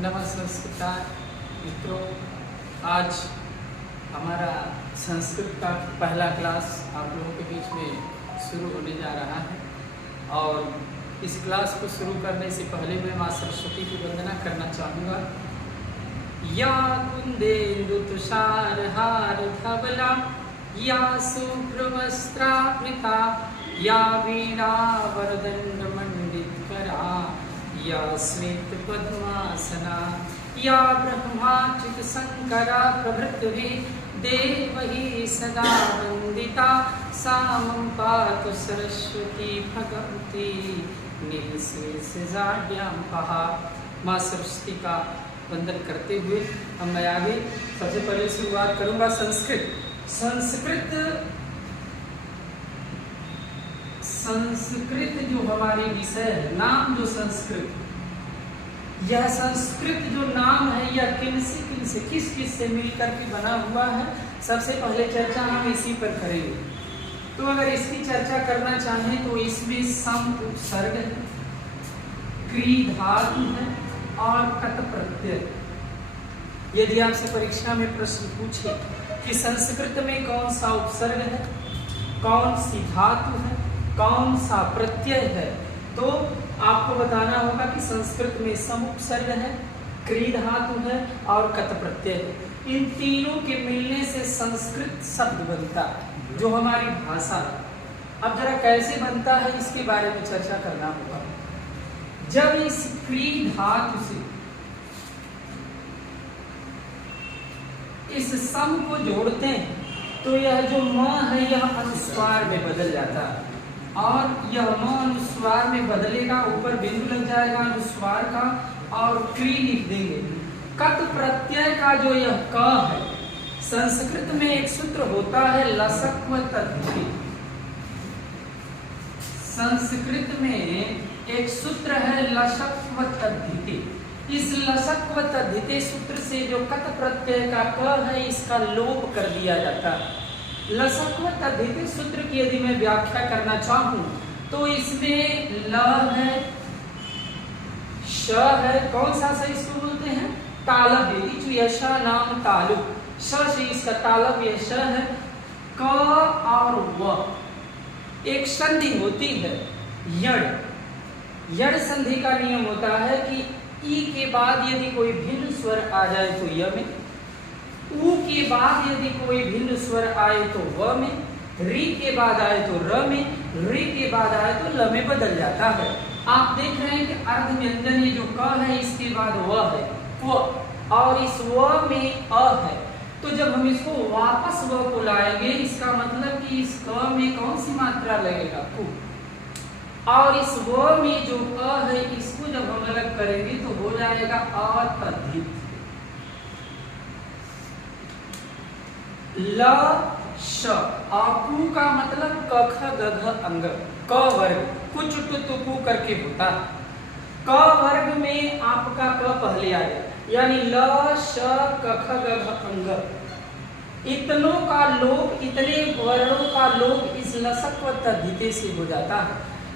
नमस्कार मित्रों, आज हमारा संस्कृत का पहला क्लास आप लोगों के बीच में शुरू होने जा रहा है। और इस क्लास को शुरू करने से पहले मैं माँ सरस्वती की वंदना करना चाहूँगा। या कुंदेन्दु तुषार हार धवला, या शुभ्रवस्त्रावृता, या वीणा वरदंड मंडितकरा, या श्वेत पद्मासना, या ब्रह्माच्युत शंकरा प्रभृतिभिः देवैः सदा वंदिता, सा मम पातु सरस्वती भगवती निःशेषजाड्यां पहा। माँ सरस्वती का वंदन करते हुए हम मैं आगे सबसे पहले शुरुआत करूंगा संस्कृत जो हमारे विषय है, नाम जो संस्कृत, यह संस्कृत जो नाम है यह किन से किस से मिलकर के बना हुआ है, सबसे पहले चर्चा हम इसी पर करेंगे। तो अगर इसकी चर्चा करना चाहें तो इसमें सम उपसर्ग है, क्री धातु है और कत प्रत्यय। यदि आपसे परीक्षा में प्रश्न पूछे कि संस्कृत में कौन सा उपसर्ग है, कौन सी धातु है, कौन सा प्रत्यय है, तो आपको बताना होगा कि संस्कृत में सम उपसर्ग है, क्री धातु है और कत प्रत्यय है। इन तीनों के मिलने से संस्कृत शब्द बनता है जो हमारी भाषा है। अब जरा कैसे बनता है इसके बारे में चर्चा करना होगा। जब इस क्री धातु से इस सम को जोड़ते हैं तो यह जो म है यह अनुस्वार में बदल जाता है, और यह म अनुस्वार में बदलेगा, ऊपर बिंदु लग जाएगा अनुस्वार का और क्री लिख देंगे। कत प्रत्यय का जो यह क है, संस्कृत में एक सूत्र होता है लसक्व तद्धिति। संस्कृत में एक सूत्र है लसक्व तद्धिति। इस लसक्व तद्धिति सूत्र से जो कत प्रत्यय का क है इसका लोप कर दिया जाता है। लसक्व तद्धिति सूत्र की यदि मैं व्याख्या करना चाहूं तो इसमें ल है, श है, कौन सा स इसको बोलते हैं, तालव्य, यशा नाम तालु, श से इसका तालव्य श है, क और व एक संधि होती है यण। यण संधि का नियम होता है कि ई के बाद यदि कोई भिन्न स्वर आ जाए तो य में, उ के बाद यदि कोई भिन्न स्वर आए तो व में, री के बाद आए तो र में, री के बाद आए तो ल में बदल जाता है। आप देख रहे हैं कि अर्ध व्यंजन ये जो क है इसके बाद व है, व, और इस व में अ है। तो जब हम इसको वापस व को लाएंगे इसका मतलब कि इस क में कौन सी मात्रा लगेगा, कु, और इस व में जो अ है इसको जब हम अलग करेंगे तो हो जाएगा अतद्धित। ल श, कु का मतलब क ख ग घ अंग, क वर्ग, कुछ टु करके होता है। क वर्ग में आपका क पहले आ जाए, यानी ल श क ख ग घ अंग। इतनों का लोप, इतने वर्णों का लोप इस लसक्व तद्धिति से हो जाता है।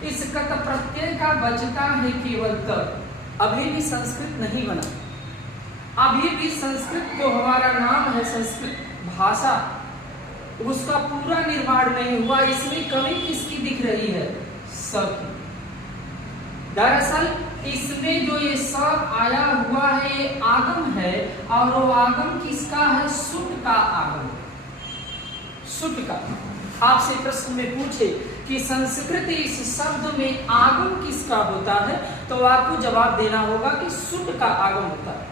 इस कत प्रत्यय का बचता है केवल त। अभी भी संस्कृत नहीं बना, अभी भी संस्कृत जो हमारा नाम है संस्कृत भाषा, उसका पूरा निर्माण नहीं हुआ। इसमें कमी किसकी दिख रही है, स की। दरअसल इसमें जो ये स आया हुआ है ये आगम है, और वो आगम किसका है, सुट का आगम, सुट का। आपसे प्रश्न में पूछे कि संस्कृत इस शब्द में आगम किसका होता है तो आपको जवाब देना होगा कि सुट का आगम होता है।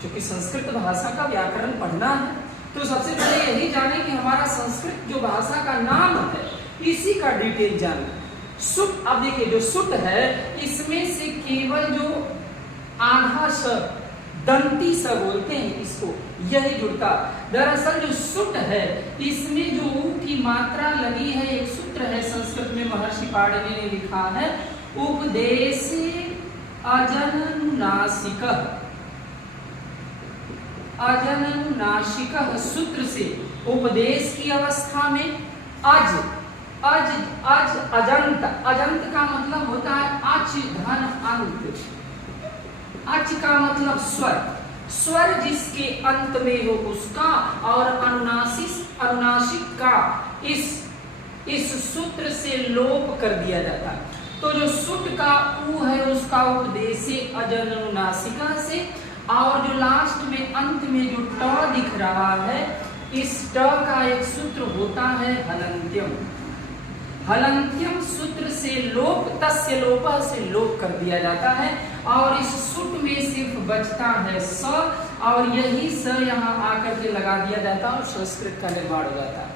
क्योंकि संस्कृत भाषा का व्याकरण पढ़ना है तो सबसे पहले यही जाने कि हमारा संस्कृत जो भाषा का नाम है इसी का डिटेल जाने। सुट, अब देखिए जो सुट है इसमें से केवल जो आधा स, दंती स बोलते हैं इसको, यही जुड़ता। दरअसल जो सुट है इसमें जो ऊ की मात्रा लगी है, एक सूत्र है संस्कृत में महर्षि पाणिनि ने लिखा है, उपदेशे अजननुनासिकः, अजननुनासिकः सूत्र से उपदेश की अवस्था में अज, अज अज अजंत, अजंत का मतलब होता है अच धन अंत, अच का मतलब स्वर, स्वर जिसके अंत में हो उसका, और अनुनासिक का इस सूत्र से लोप कर दिया जाता है। तो जो सुट का ऊ है उसका उपदेश से अजनुनासिका से, और जो लास्ट में अंत में जो ट दिख रहा है, इस ट का एक सूत्र होता है हलंत्यम। हलंत्यम सूत्र से लोप, तस्य लोपः से लोप कर दिया जाता है, और इस सुट में सिर्फ बचता है स, और यही स यहाँ आकर के लगा दिया जाता है और संस्कृत का निर्माण हो जाता है।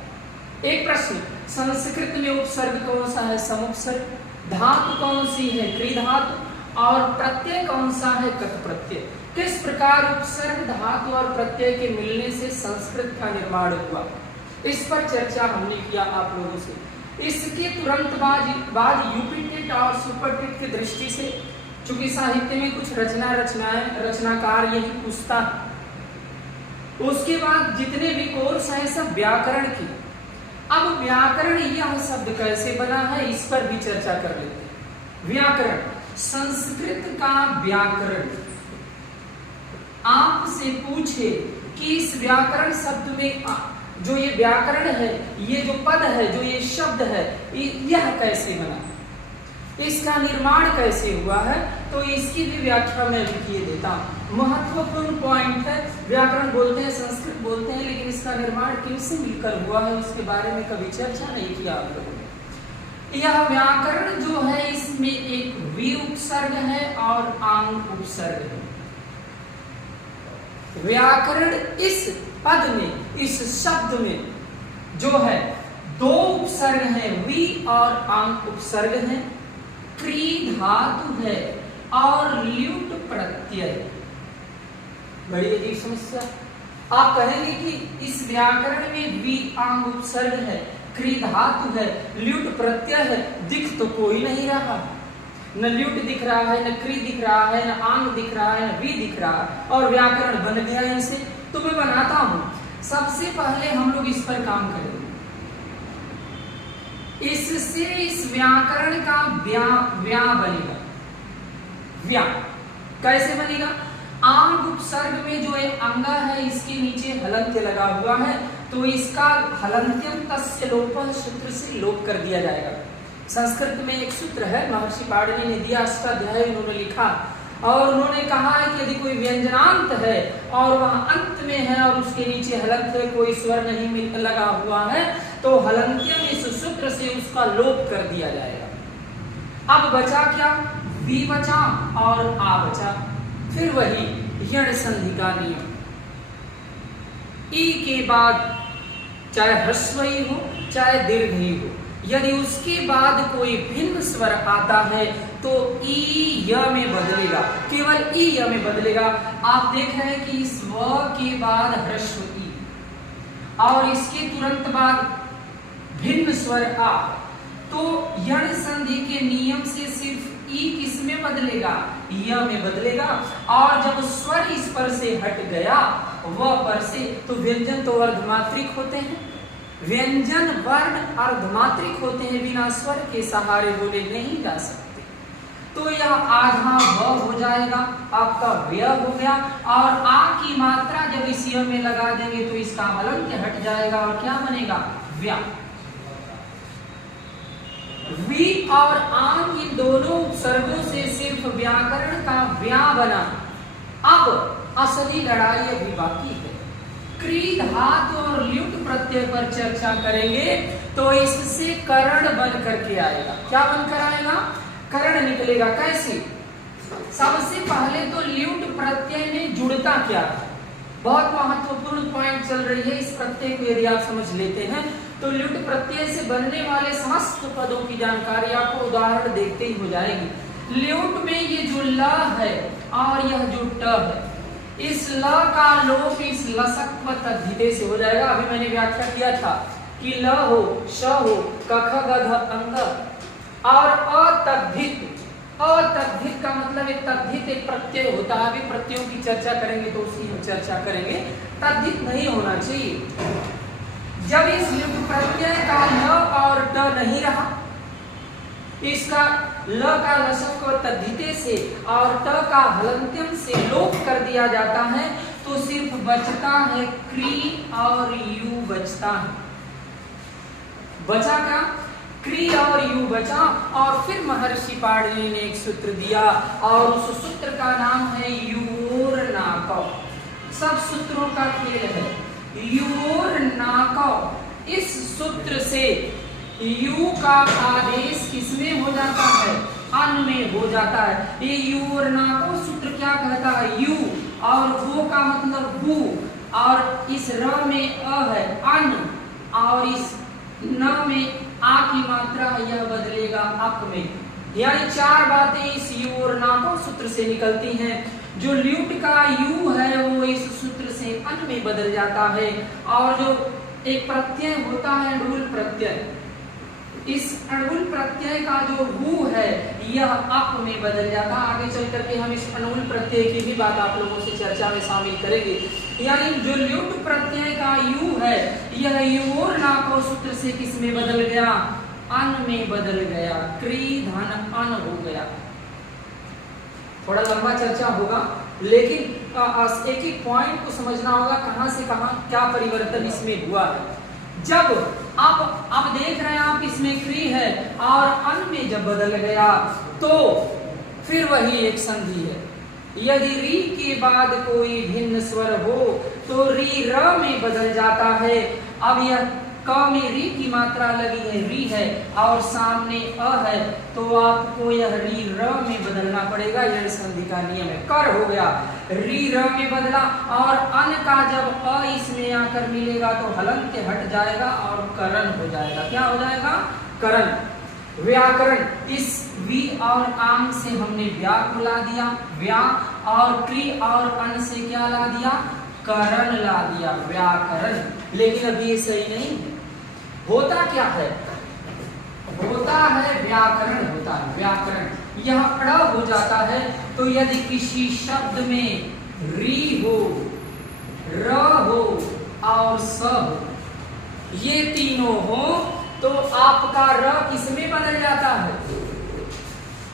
एक प्रश्न, संस्कृत में उपसर्ग कौन सा है? समुपसर्ग। धातु कौन सी है? क्री धातु। और प्रत्यय कौन सा है? कत प्रत्यय। किस प्रकार उपसर्ग, धातु और प्रत्यय के मिलने से संस्कृत का निर्माण हुआ, इस पर चर्चा हमने किया आप लोगों से। इसके तुरंत बाद यूपीटेट और सुपरटेट की दृष्टि से, चूंकि साहित्य में कुछ रचनाकार यही पूछता, उसके बाद जितने भी कोर्स हैं सब व्याकरण की। अब व्याकरण यह शब्द कैसे बना है इस पर भी चर्चा कर लेते हैं। व्याकरण, संस्कृत का व्याकरण, आपसे पूछे कि इस व्याकरण शब्द में जो ये व्याकरण है, ये जो पद है, जो ये शब्द है, यह कैसे बना, इसका निर्माण कैसे हुआ है, तो इसकी भी व्याख्या मैं भी किए देता हूं। महत्वपूर्ण पॉइंट है। व्याकरण बोलते हैं, संस्कृत बोलते हैं, लेकिन इसका निर्माण किससे मिलकर हुआ है उसके बारे में कभी चर्चा नहीं किया आप लोगों ने। यह व्याकरण जो है इसमें एक वी उपसर्ग है और आंग उपसर्ग है। व्याकरण इस पद में, इस शब्द में जो है दो उपसर्ग हैं, वी और आंग उपसर्ग है, क्री धातु है और ल्यूट प्रत्यय। बड़ी अजीब समस्या। आप कहेंगे कि इस व्याकरण में वी आंग उपसर्ग है, क्री धातु है, ल्यूट प्रत्यय है, दिख तो कोई नहीं रहा, न ल्यूट दिख रहा है, न क्री दिख रहा है, न आंग दिख रहा है, न वी दिख रहा है, और व्याकरण बन गया इनसे। तो मैं बनाता हूं, सबसे पहले हम लोग इस पर काम करेंगे। इससे इस व्याकरण का व्या बनेगा। व्या कैसे बनेगा? आंग उपसर्ग में जो एक अंगा है इसके नीचे हलंत्य लगा हुआ है, तो इसका हलंत्यम तस्य लोपः सूत्र से लोप कर दिया जाएगा। संस्कृत में एक सूत्र है, महर्षि पाणिनि ने दिया, अष्टाध्यायी उन्होंने लिखा, और उन्होंने कहा है कि यदि कोई व्यंजनांत है और वह अंत में है और उसके नीचे हलंत है, कोई स्वर नहीं लगा हुआ है, तो हलंत्यम इस सूत्र से उसका लोप कर दिया जाएगा। अब बचा क्या? वी बचा और आ बचा। फिर वही यण संधि का नियम, ई के बाद चाहे ह्रस्व ही हो चाहे दीर्घ ही हो, यदि उसके बाद कोई भिन्न स्वर आता है तो ई य में बदलेगा, केवल ई य में बदलेगा। आप देख रहे हैं कि इस व के बाद ह्रस्व ई और इसके तुरंत बाद भिन्न स्वर आ, तो यण संधि के नियम से सिर्फ ई किस में बदलेगा? य में बदलेगा। और जब स्वर इस पर से हट गया व पर से, तो व्यंजन तो अर्धमात्रिक होते हैं, व्यंजन वर्ण अर्धमात्रिक होते हैं, बिना स्वर के सहारे बोले नहीं जा सकते। तो यह आधा व हो जाएगा, आपका व्यय हो गया, और आ की मात्रा जब इस य में लगा देंगे तो इसका हलंत्य हट जाएगा और क्या बनेगा? व्या। वी और आंग इन दोनों उपसर्गों से सिर्फ व्याकरण का व्या बना। अब असली लड़ाई अभी बाकी है। क्री धातु और ल्यूट प्रत्यय पर चर्चा करेंगे, तो इससे कर्ण बन करके आएगा। क्या बनकर आएगा? कर्ण निकलेगा। कैसे? सबसे पहले तो ल्यूट प्रत्यय में जुड़ता क्या है, बहुत महत्वपूर्ण पॉइंट चल रही है। इस प्रत्यय को यदि आप समझ लेते हैं तो ल्यूट प्रत्यय से बनने वाले समस्त पदों की जानकारी आपको उदाहरण देखते ही हो जाएगी। ल्यूट में ये जो ल है और यह जो ट है, इस ल का लोप इस लसक तद्धिते से हो जाएगा। अभी मैंने व्याख्या किया था कि ल हो, श हो, कख गघ अंग और अतद्धित। अतद्धित का मतलब एक तद्धित एक प्रत्यय होता है। अभी प्रत्ययों की चर्चा करेंगे तो उसकी हम चर्चा करेंगे। तद्धित नहीं होना चाहिए। जब इस ल्यूट प्रत्यय का ल और ट नहीं रहा, इसका ल का लशक को तद्धिते से और त का हलंत्यम से लोप कर दिया जाता है तो सिर्फ बचता है क्री और यू बचता है। बचा क्या? क्री और यू बचा। और फिर महर्षि पाणिनि ने एक सूत्र दिया और उस सूत्र का नाम है योरनाकौ। सब सूत्रों का खेल है योरनाकौ। इस सूत्र से यू का आदेश किसमें हो जाता है? अन में हो जाता है। ये योरनाकौ सूत्र क्या कहता है? यू और वो का मतलब हु और इस र में अ है अन और इस न में आ की मात्रा यह बदलेगा अक में। यानी चार बातें इस योरनाकौ सूत्र से निकलती हैं। जो ल्यूट का यू है वो इस सूत्र से अन में बदल जाता है और जो एक प्रत्यय होता है अणुल प्रत्यय, इस अणुल प्रत्यय का जो हु है यह अप में बदल जाता है। आगे चल करके हम इस अणुल प्रत्यय की भी बात आप लोगों से चर्चा में शामिल करेंगे। यानी जो ल्युट प्रत्यय का यू है यह योरनाकौ सूत्र से किस में बदल गया? अन में बदल गया। क्री धन अन हो गया। थोड़ा लंबा चर्चा होगा लेकिन एक एक पॉइंट को समझना होगा कहां से कहां क्या परिवर्तन इसमें हुआ है। जब अब देख रहे हैं आप इसमें क्री है और अन में जब बदल गया तो फिर वही एक संधि है। यदि री के बाद कोई भिन्न स्वर हो तो री र में बदल जाता है। अब यह क में री की मात्रा लगी है री है और सामने अ है तो आपको यह री र में बदलना पड़ेगा। यह संधि का नियम है। कर हो गया, री र में बदला और अन का जब अ इसमें आकर मिलेगा तो हलंत्य हट जाएगा और करण हो जाएगा। क्या हो जाएगा? करण। व्याकरण, इस वी और आम से हमने व्या को ला दिया, व्या और क्री और अन से क्या ला दिया? करण ला दिया, व्याकरण। लेकिन अभी ये सही नहीं है। होता क्या है? होता है व्याकरण होता है व्याकरण। यह अड़ हो जाता है तो यदि किसी शब्द में री हो, र हो और स हो, ये तीनों हो तो आपका र किसमें बदल जाता है?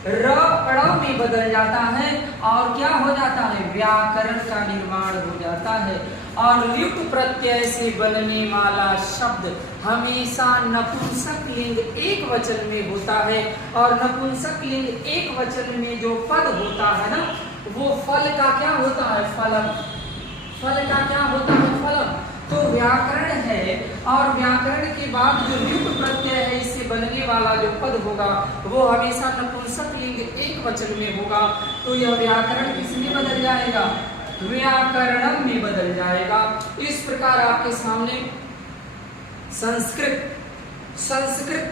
र अड़ में बदल जाता है और क्या हो जाता है? व्याकरण का निर्माण हो जाता है। और ल्युट प्रत्यय से बनने वाला शब्द हमेशा नपुंसक लिंग एक वचन में होता है और नपुंसक लिंग एक वचन में जो पद होता है ना वो फल का क्या होता है? फलम। फल का क्या होता है? फलम। तो व्याकरण है और व्याकरण के बाद जो ल्युट प्रत्यय है इससे बनने वाला जो पद होगा वो हमेशा नपुंसक लिंग एक वचन में होगा। तो यह व्याकरण किसमें बदल जाएगा? व्याकरणम में बदल जाएगा। इस प्रकार आपके सामने संस्कृत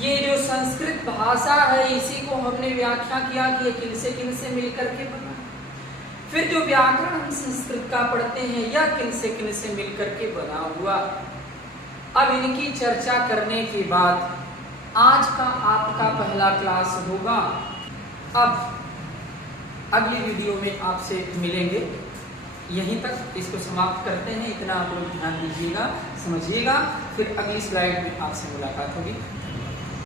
ये जो संस्कृत भाषा है इसी को हमने व्याख्या किया कि किन से मिलकर के बना। फिर जो व्याकरण हम संस्कृत का पढ़ते हैं यह किन से मिलकर के बना हुआ। अब इनकी चर्चा करने के बाद आज का आपका पहला क्लास होगा। अब अगली वीडियो में आपसे मिलेंगे। यहीं तक इसको समाप्त करते हैं। इतना आप लोग ध्यान दीजिएगा, समझिएगा। फिर अगली स्लाइड में आपसे मुलाकात होगी।